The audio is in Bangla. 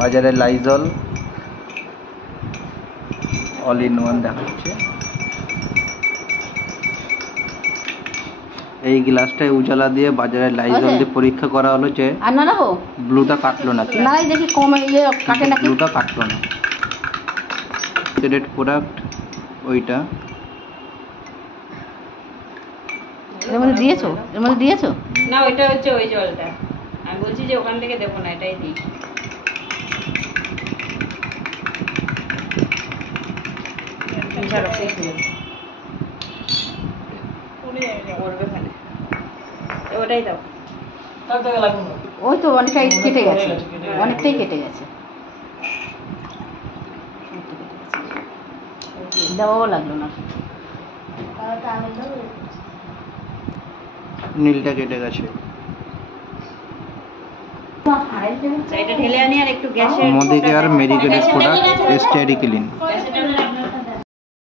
বাজারে লাইজল অল ইন ওয়ান দেখাচ্ছে। এই গ্লাসটায় উজালা দিয়ে বাজারে লাইজল দিয়ে পরীক্ষা করা হলো যে ব্লুটা কাটলো নাকি, না দেখি কমে কাটে নাকি, ব্লুটা কাটলো না। প্রোডাক্ট ওইটা এর মধ্যে দিয়েছো, এর মধ্যে দিয়েছো না, ওইটা হচ্ছে ওই জলটা। আমি বলছি যে ওখান থেকে দেবো না, এটাই দিই। ওটাই দাও। ওই তো অনেকটাই কেটে গেছে, অনেকটাই কেটে গেছে, দেওয়াও লাগলো না। নীলটা কেটে গেছে। এটা ঢেলে আনি আর একটু গ্যাসে Modicare medicated product stereo clean.